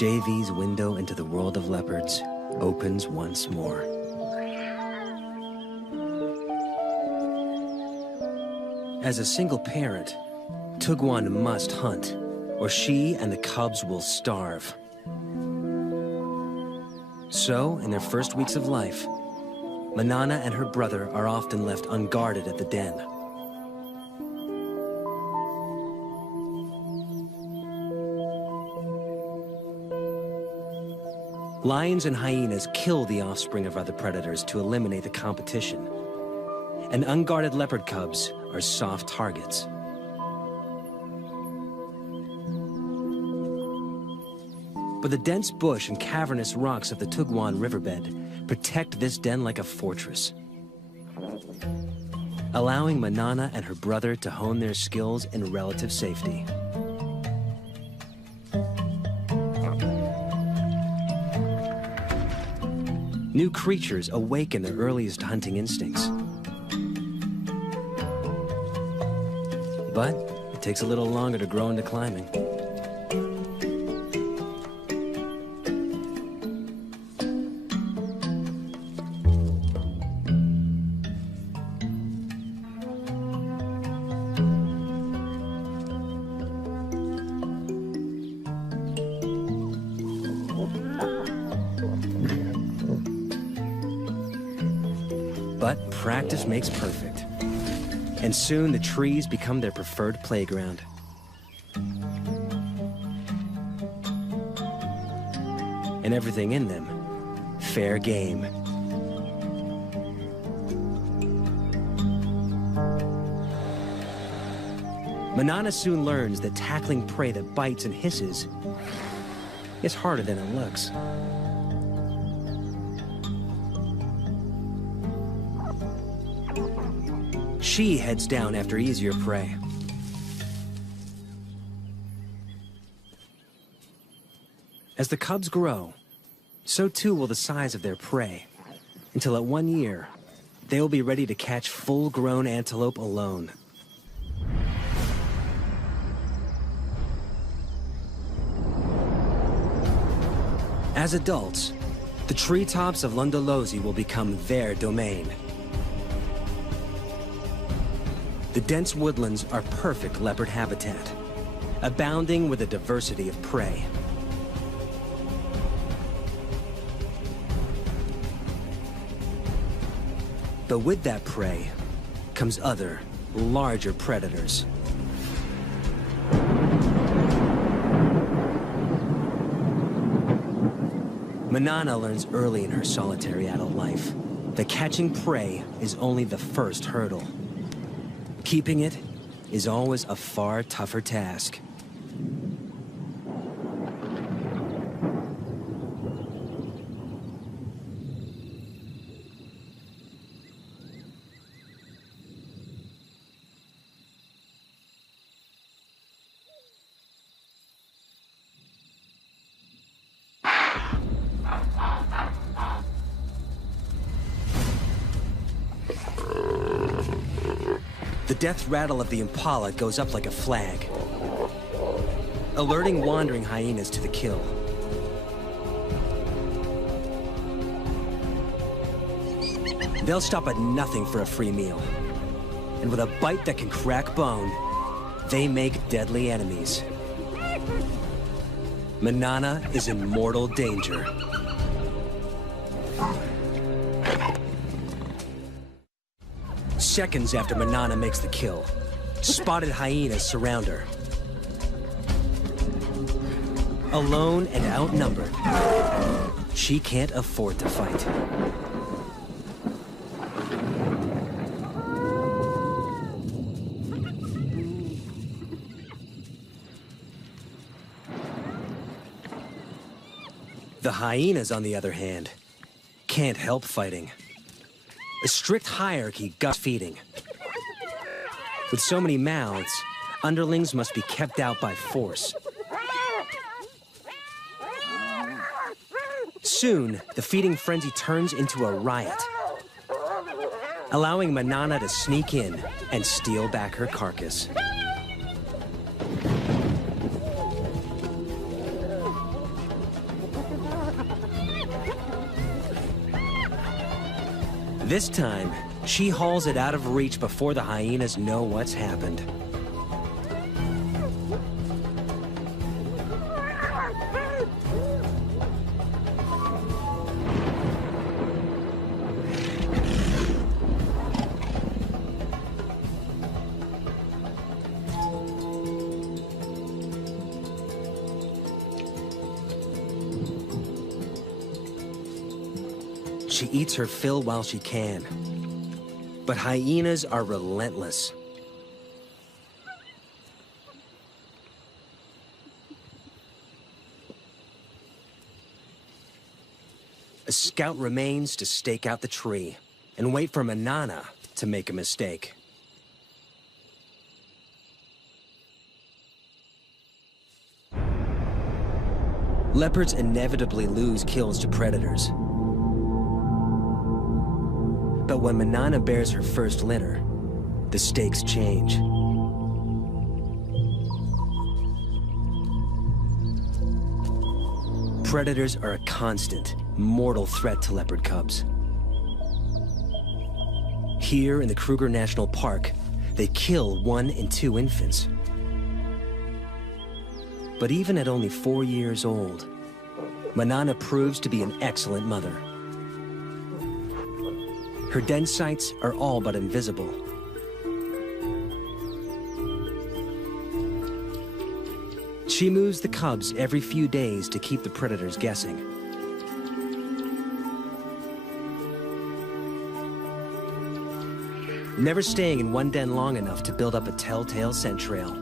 JV's window into the world of leopards opens once more. As a single parent, Tugwan must hunt, or she and the cubs will starve. So, in their first weeks of life, Manana and her brother are often left unguarded at the den. Lions and hyenas kill the offspring of other predators to eliminate the competition, and unguarded leopard cubs are soft targets. But the dense bush and cavernous rocks of the Tugwan riverbed protect this den like a fortress, allowing Manana and her brother to hone their skills in relative safety. New creatures awaken their earliest hunting instincts. But it takes a little longer to grow into climbing. But practice makes perfect. And soon the trees become their preferred playground. And everything in them, fair game. Manana soon learns that tackling prey that bites and hisses is harder than it looks. She heads down after easier prey. As the cubs grow, so too will the size of their prey, until at 1 year, they will be ready to catch full-grown antelope alone. As adults, the treetops of Lundalozi will become their domain. The dense woodlands are perfect leopard habitat, abounding with a diversity of prey. But with that prey comes other, larger predators. Manana learns early in her solitary adult life that catching prey is only the first hurdle. Keeping it is always a far tougher task. The death rattle of the impala goes up like a flag, alerting wandering hyenas to the kill. They'll stop at nothing for a free meal, and with a bite that can crack bone, they make deadly enemies. Manana is in mortal danger. Seconds after Manana makes the kill, spotted hyenas surround her. Alone and outnumbered, she can't afford to fight. The hyenas, on the other hand, can't help fighting. A strict hierarchy guts feeding. With so many mouths, underlings must be kept out by force. Soon, the feeding frenzy turns into a riot, allowing Manana to sneak in and steal back her carcass. This time, she hauls it out of reach before the hyenas know what's happened. She eats her fill while she can. But hyenas are relentless. A scout remains to stake out the tree and wait for Manana to make a mistake. Leopards inevitably lose kills to predators. But when Manana bears her first litter, the stakes change. Predators are a constant, mortal threat to leopard cubs. Here in the Kruger National Park, they kill 1 in 2 infants. But even at only 4 years old, Manana proves to be an excellent mother. Her den sites are all but invisible. She moves the cubs every few days to keep the predators guessing. Never staying in one den long enough to build up a telltale scent trail.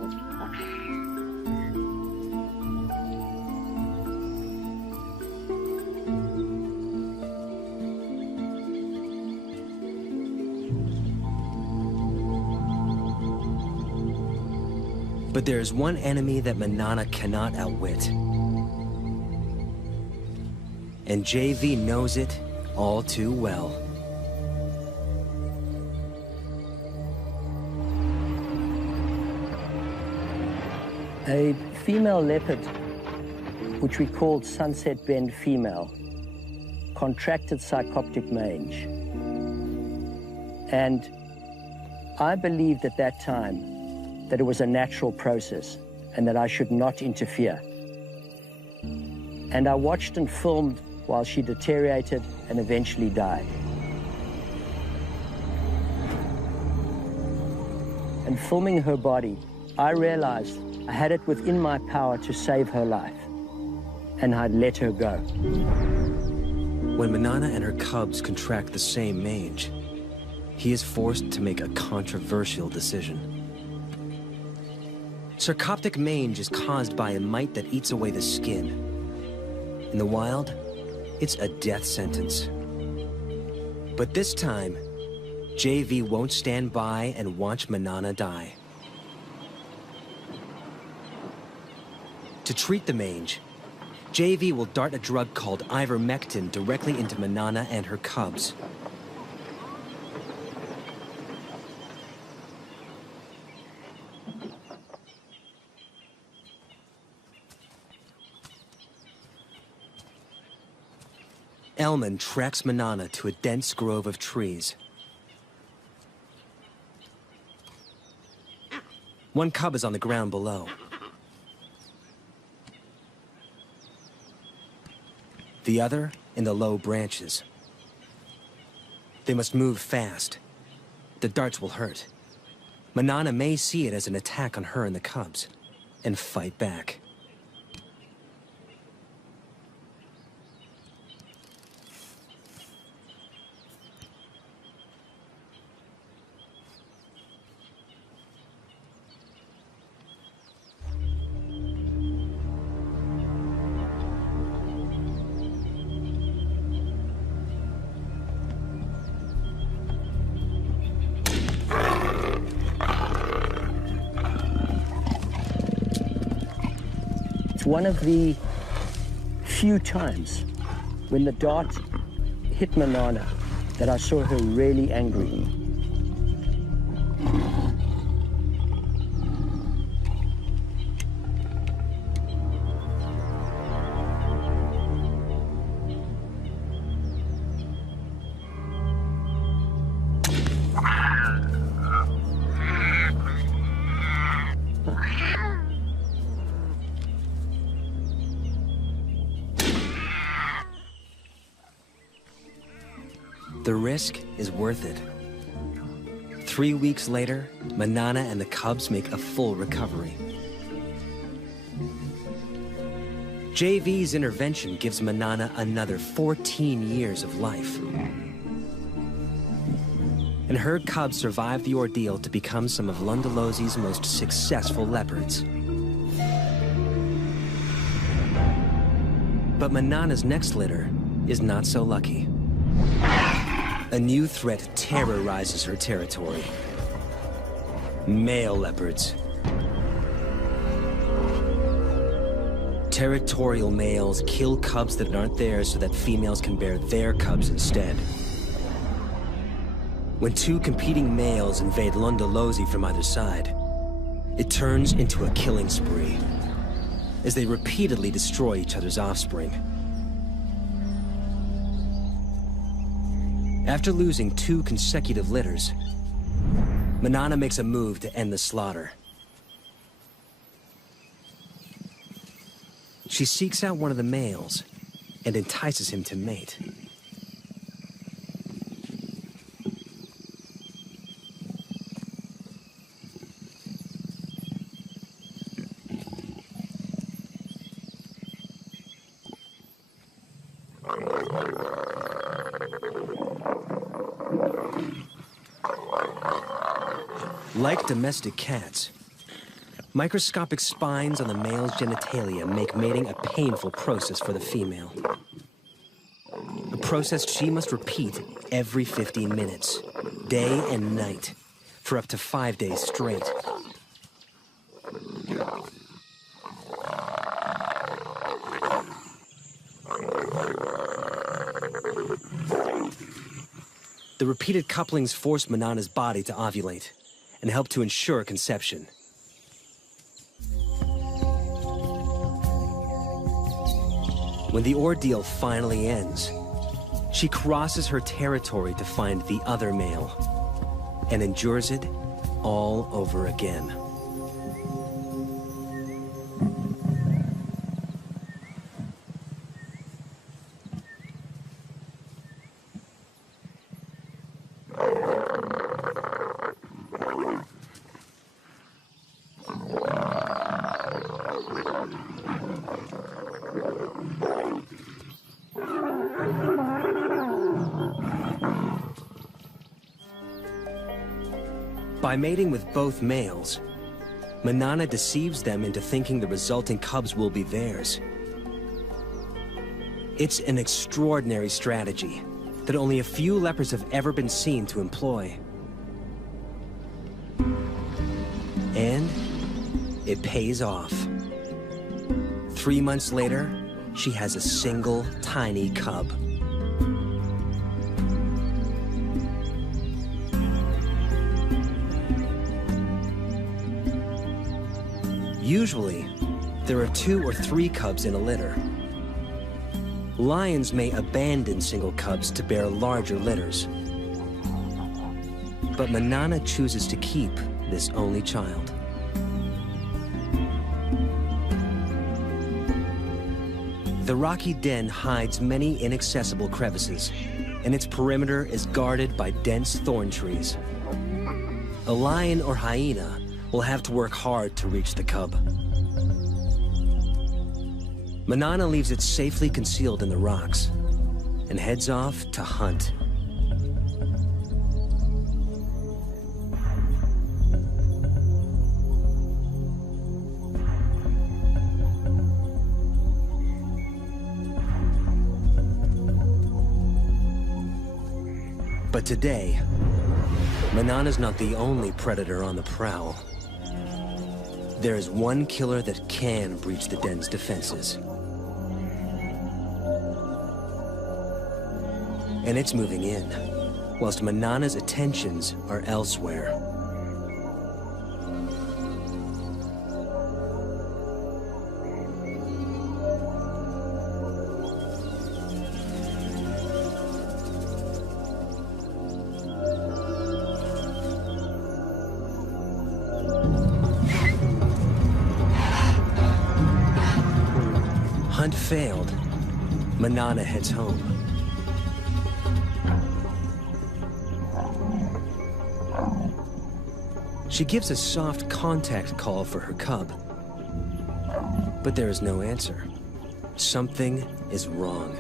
But there's one enemy that Manana cannot outwit. And JV knows it all too well. A female leopard, which we called Sunset Bend female, contracted psychoptic mange. And I believed at that time that it was a natural process and that I should not interfere. And I watched and filmed while she deteriorated and eventually died. And filming her body, I realized I had it within my power to save her life, and I'd let her go. When Manana and her cubs contract the same mange, he is forced to make a controversial decision. Sarcoptic mange is caused by a mite that eats away the skin. In the wild, it's a death sentence. But this time, JV won't stand by and watch Manana die. To treat the mange, JV will dart a drug called ivermectin directly into Manana and her cubs. Elman tracks Manana to a dense grove of trees. One cub is on the ground below. The other in the low branches. They must move fast. The darts will hurt. Manana may see it as an attack on her and the cubs, and fight back. One of the few times when the dart hit Manana that I saw her really angry. The risk is worth it. 3 weeks later, Manana and the cubs make a full recovery. JV's intervention gives Manana another 14 years of life. And her cubs survive the ordeal to become some of Londolosi's most successful leopards. But Manana's next litter is not so lucky. A new threat terrorizes her territory. Male leopards. Territorial males kill cubs that aren't theirs so that females can bear their cubs instead. When two competing males invade Londolosi from either side, it turns into a killing spree as they repeatedly destroy each other's offspring. After losing 2 consecutive litters, Manana makes a move to end the slaughter. She seeks out one of the males and entices him to mate. Like domestic cats, microscopic spines on the male's genitalia make mating a painful process for the female. A process she must repeat every 15 minutes, day and night, for up to 5 days straight. The repeated couplings force Manana's body to ovulate and help to ensure conception. When the ordeal finally ends, she crosses her territory to find the other male and endures it all over again. By mating with both males, Manana deceives them into thinking the resulting cubs will be theirs. It's an extraordinary strategy that only a few leopards have ever been seen to employ. And it pays off. 3 months later, she has a single tiny cub. Usually, there are 2 or 3 cubs in a litter. Lions may abandon single cubs to bear larger litters. But Manana chooses to keep this only child. The rocky den hides many inaccessible crevices, and its perimeter is guarded by dense thorn trees. A lion or hyena will have to work hard to reach the cub. Manana leaves it safely concealed in the rocks and heads off to hunt. But today, Manana's not the only predator on the prowl. There is one killer that can breach the den's defenses. And it's moving in, whilst Manana's attentions are elsewhere. Hunt failed, Manana heads home. She gives a soft contact call for her cub. But there is no answer. Something is wrong.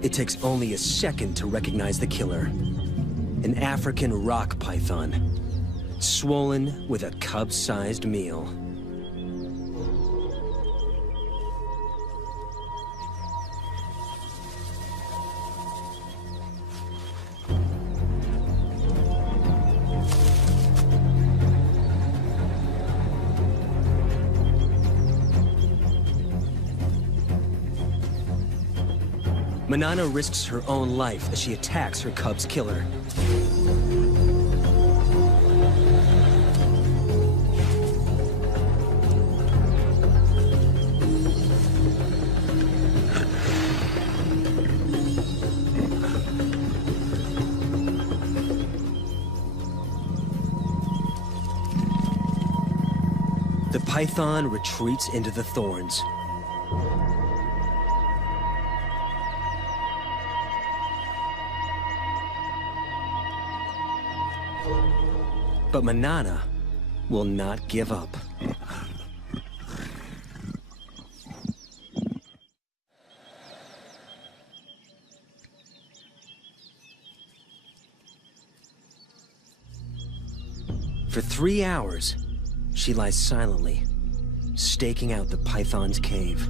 It takes only a second to recognize the killer. An African rock python, swollen with a cub-sized meal. Manana risks her own life as she attacks her cub's killer. The python retreats into the thorns. But Manana will not give up. For 3 hours, she lies silently, staking out the python's cave.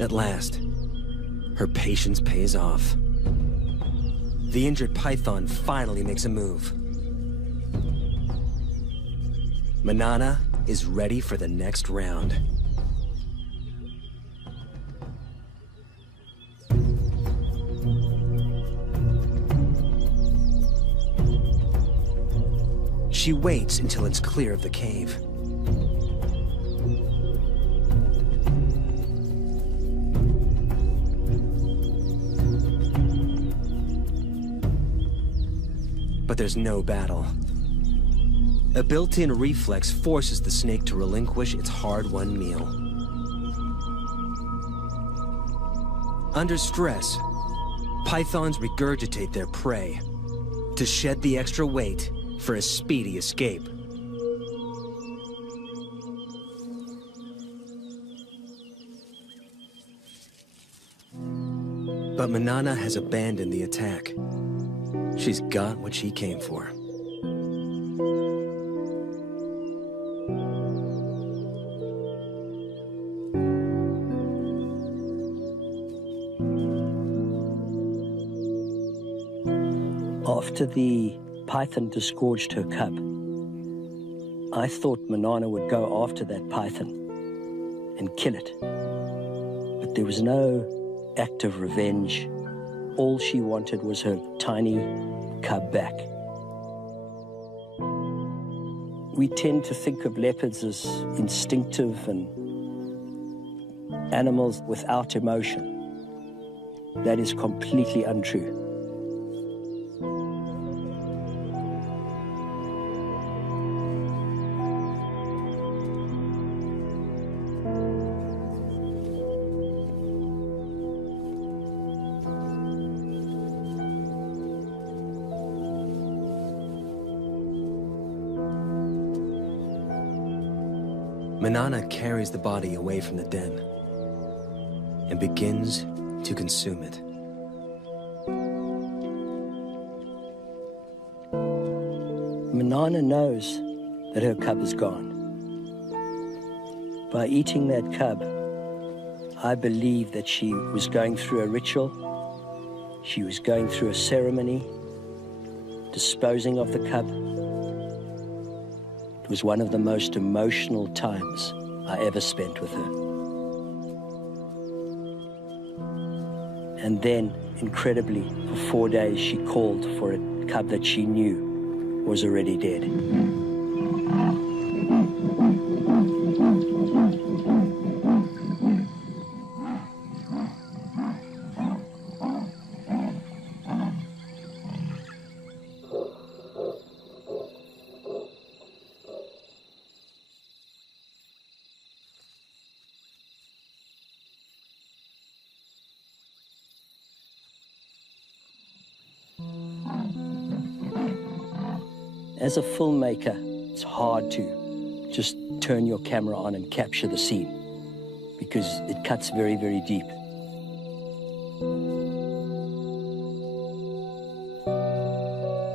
At last, her patience pays off. The injured python finally makes a move. Manana is ready for the next round. She waits until it's clear of the cave. But there's no battle. A built-in reflex forces the snake to relinquish its hard-won meal. Under stress, pythons regurgitate their prey to shed the extra weight for a speedy escape. But Manana has abandoned the attack. She's got what she came for. After the python disgorged her cub, I thought Manana would go after that python and kill it. But there was no act of revenge. All she wanted was her tiny cub back. We tend to think of leopards as instinctive and animals without emotion. That is completely untrue. Manana carries the body away from the den and begins to consume it. Manana knows that her cub is gone. By eating that cub, I believe that she was going through a ritual, she was going through a ceremony, disposing of the cub. It was one of the most emotional times I ever spent with her. And then, incredibly, for 4 days, she called for a cub that she knew was already dead. as a filmmaker, it's hard to just turn your camera on and capture the scene because it cuts very, very deep.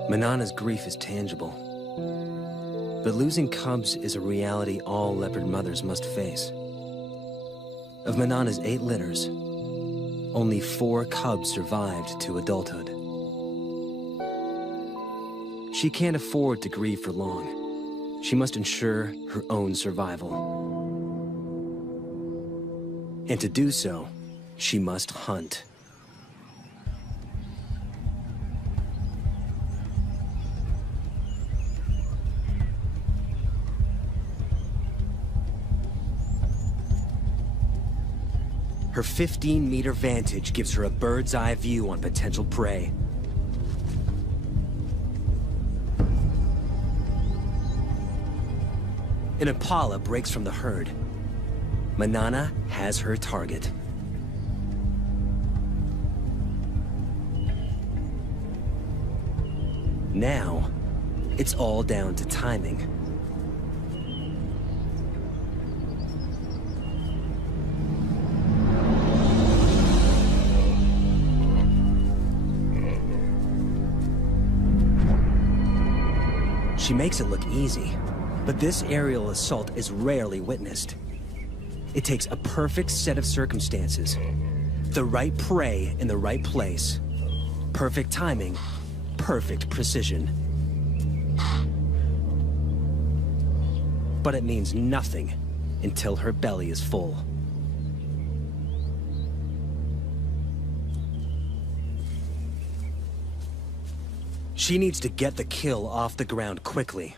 Manana's grief is tangible, but losing cubs is a reality all leopard mothers must face. Of Manana's 8 litters, only 4 cubs survived to adulthood. She can't afford to grieve for long. She must ensure her own survival. And to do so, she must hunt. Her 15-meter vantage gives her a bird's-eye view on potential prey. An impala breaks from the herd. Manana has her target. Now, it's all down to timing. She makes it look easy, but this aerial assault is rarely witnessed. It takes a perfect set of circumstances, the right prey in the right place, perfect timing, perfect precision. But it means nothing until her belly is full. She needs to get the kill off the ground quickly.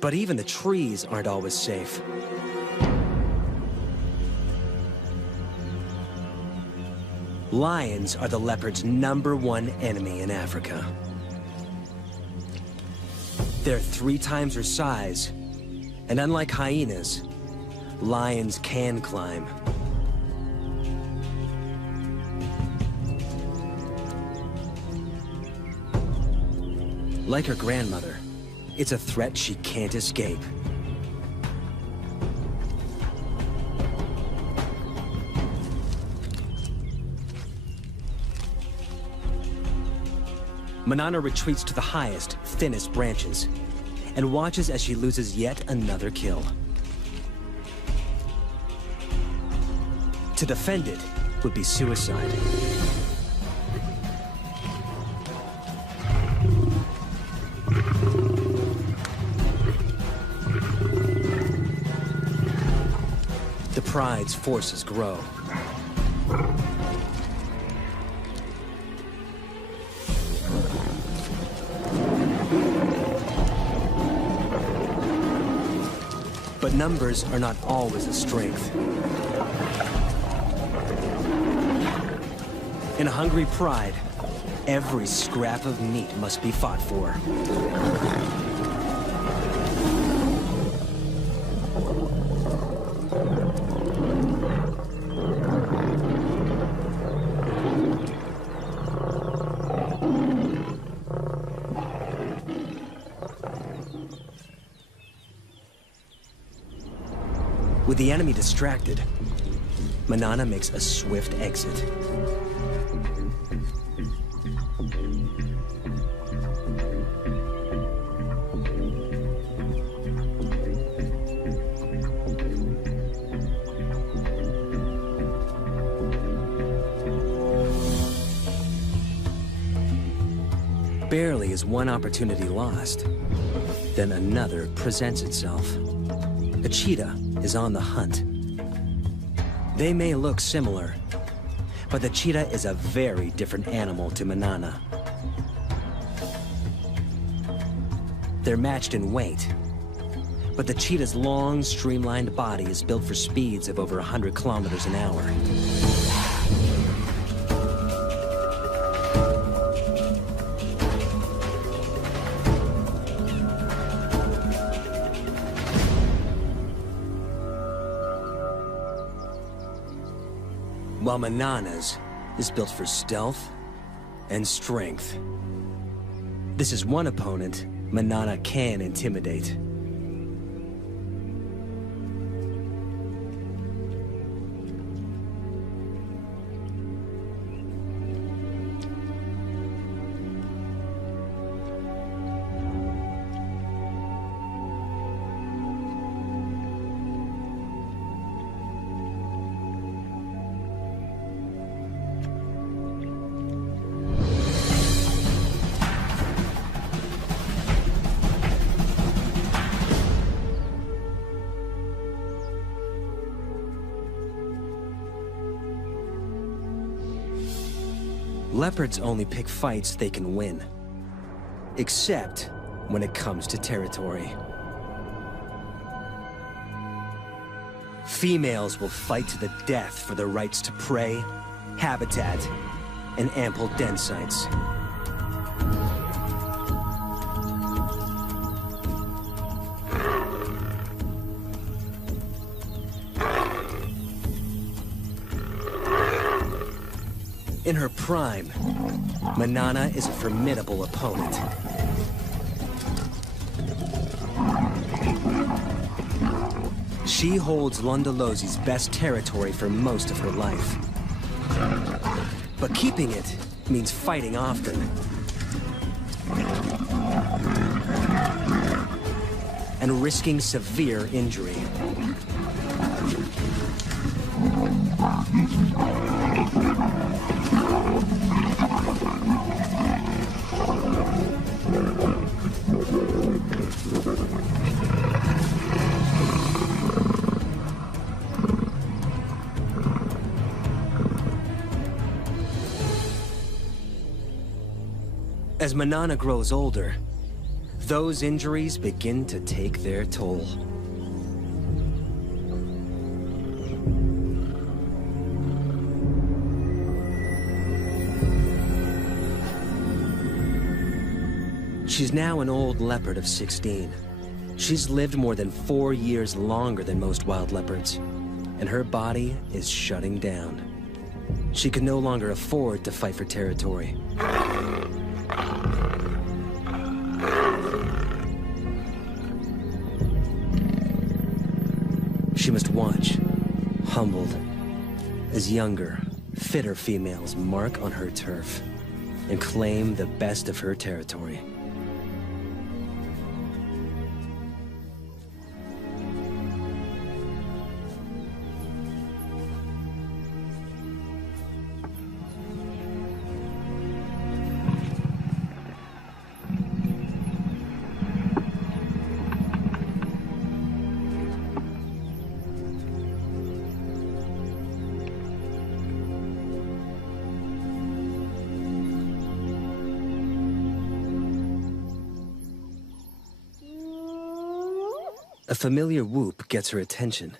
But even the trees aren't always safe. Lions are the leopard's #1 enemy in Africa. They're 3 times her size, and unlike hyenas, lions can climb. Like her grandmother, it's a threat she can't escape. Manana retreats to the highest, thinnest branches, and watches as she loses yet another kill. To defend it would be suicide. The pride's forces grow. But numbers are not always a strength. In a hungry pride, every scrap of meat must be fought for. With the enemy distracted, Manana makes a swift exit. Barely is one opportunity lost, then another presents itself. A cheetah is on the hunt. They may look similar, but the cheetah is a very different animal to Manana. They're matched in weight, but the cheetah's long, streamlined body is built for speeds of over 100 kilometers an hour. While Manana's is built for stealth and strength. This is one opponent Manana can intimidate. Leopards only pick fights they can win. Except when it comes to territory. Females will fight to the death for their rights to prey, habitat, and ample den sites. In her prime, Manana is a formidable opponent. She holds Londolosi's best territory for most of her life. But keeping it means fighting often. And risking severe injury. As Manana grows older, those injuries begin to take their toll. She's now an old leopard of 16. She's lived more than 4 years longer than most wild leopards, and her body is shutting down. She can no longer afford to fight for territory. She must watch, humbled, as younger, fitter females mark on her turf and claim the best of her territory. A familiar whoop gets her attention.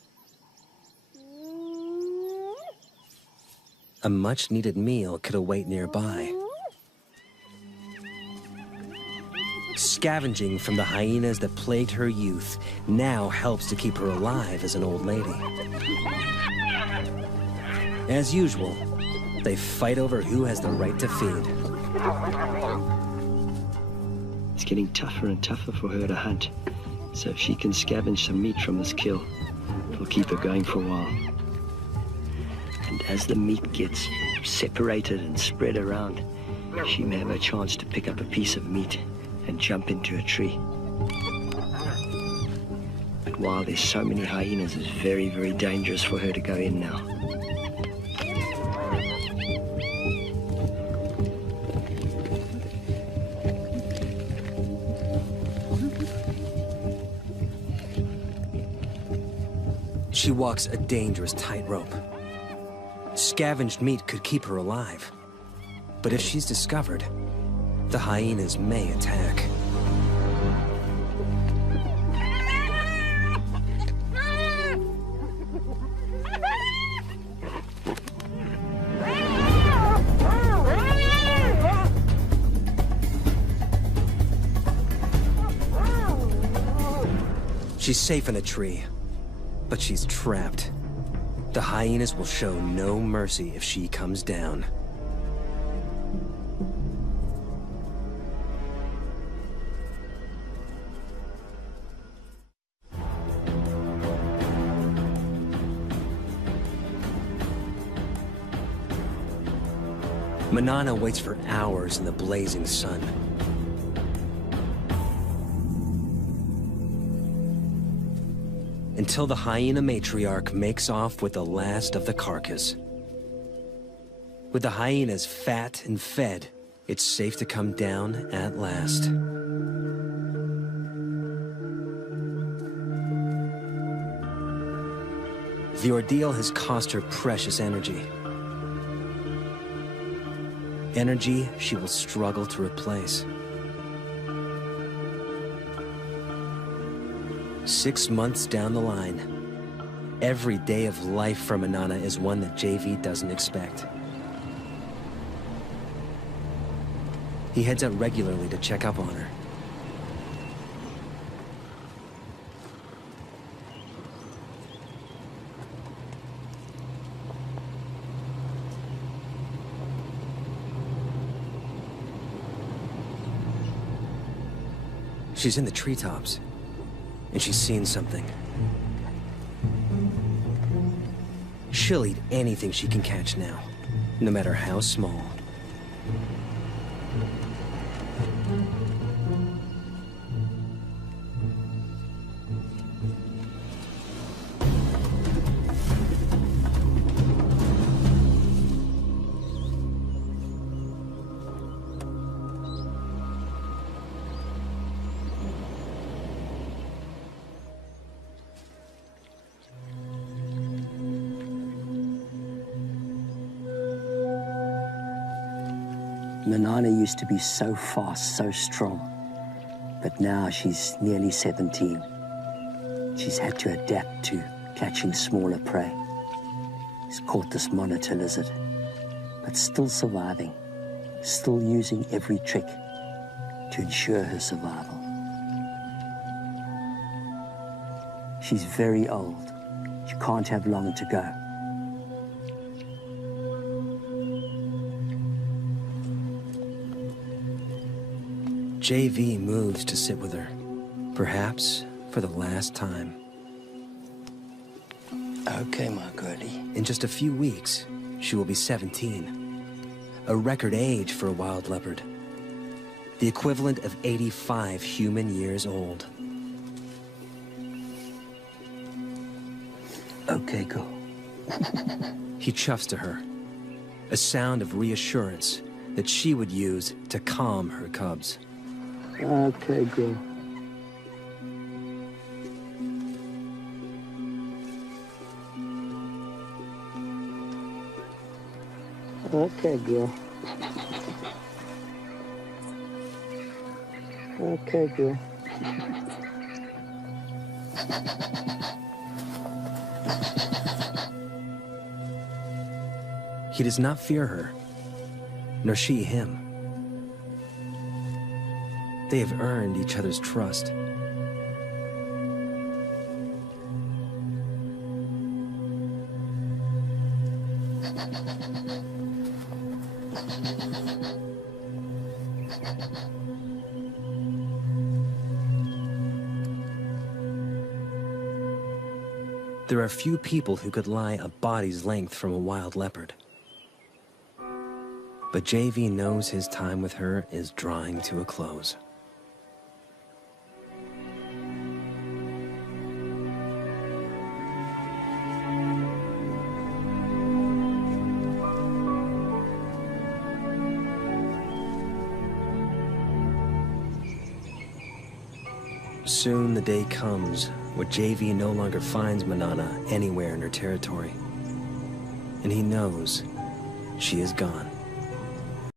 A much-needed meal could await nearby. Scavenging from the hyenas that plagued her youth now helps to keep her alive as an old lady. As usual, they fight over who has the right to feed. It's getting tougher and tougher for her to hunt. So if she can scavenge some meat from this kill, it'll keep her going for a while. And as the meat gets separated and spread around, she may have a chance to pick up a piece of meat and jump into a tree. But while there's so many hyenas, it's very, very dangerous for her to go in now. She walks a dangerous tightrope. Scavenged meat could keep her alive. But if she's discovered, the hyenas may attack. She's safe in a tree. But she's trapped. The hyenas will show no mercy if she comes down. Manana waits for hours in the blazing sun. Until the hyena matriarch makes off with the last of the carcass. With the hyenas fat and fed, it's safe to come down at last. The ordeal has cost her precious energy. Energy she will struggle to replace. 6 months down the line, every day of life for Manana is one that JV doesn't expect. He heads out regularly to check up on her. She's in the treetops, and she's seen something. She'll eat anything she can catch now, no matter how small. Manana used to be so fast, so strong, but now she's nearly 17. She's had to adapt to catching smaller prey. She's caught this monitor lizard, but still surviving, still using every trick to ensure her survival. She's very old. She can't have long to go. JV moves to sit with her, perhaps for the last time. Okay, my girlie. In just a few weeks, she will be 17, a record age for a wild leopard, the equivalent of 85 human years old. Okay, go. He chuffs to her, a sound of reassurance that she would use to calm her cubs. Okay, girl. Okay, girl. Okay, girl. He does not fear her, nor she him. They have earned each other's trust. There are few people who could lie a body's length from a wild leopard. But JV knows his time with her is drawing to a close. Soon the day comes where JV no longer finds Manana anywhere in her territory. And he knows she is gone.